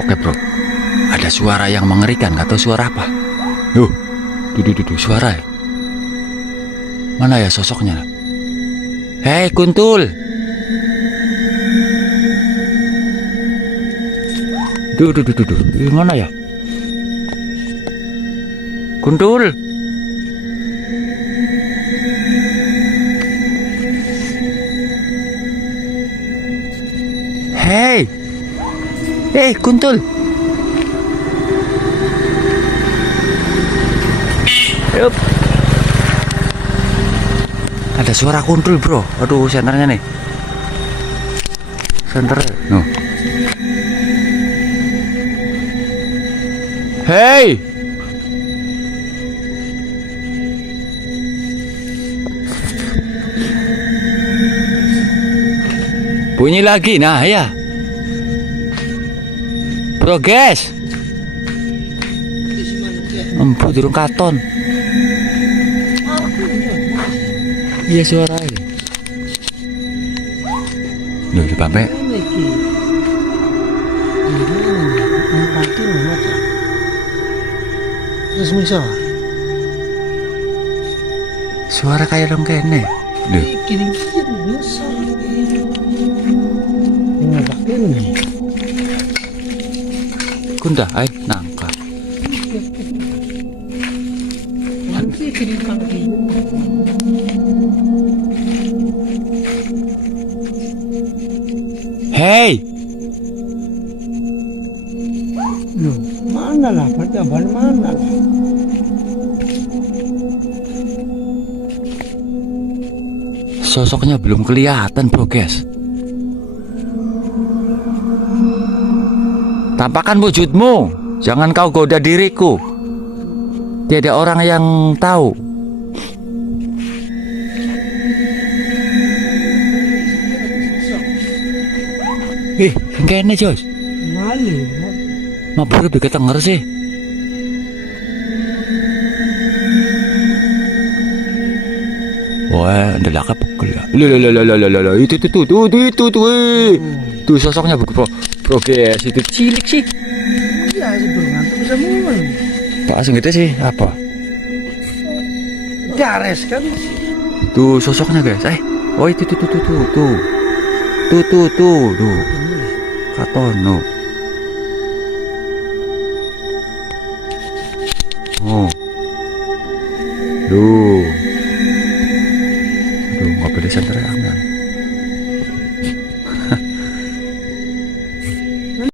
Oke bro, ada suara yang mengerikan, gak tahu suara apa. Duh, suara ya. Mana ya sosoknya? Hei kuntul. Duh, ini mana ya? Kuntul. Hei kuntul. Yup. Ada suara kuntul bro. Aduh, senternya nih. Senter. No. Hei. Bunyi lagi. Nah ya. Bro guys. Empu durung katon. Iya suara ini. Loh, di Bapak. Terus misal suara kayak dong kene. Loh, kiri-kiri bisa. Ini pakai nih. kundah ay nangka. Nanti kiri kaki. Hei. Loh, mana lah percobaan mana lah. Sosoknya belum kelihatan bro guys. Tampakkan wujudmu, jangan kau goda diriku. Tidak ada orang yang tahu. Kayaknya Jos. Malu. Mabur lebih ketenger sih. Wah, ada laka pukul ya. Itu tuh sosoknya bro. Bro guys, itu cilik sih. Iya, sebelum itu bisa mulai. Pak asing gitu sih apa? Gares kan. Tuh sosoknya guys. Oh itu tuh. Katon no. Oh. Duh.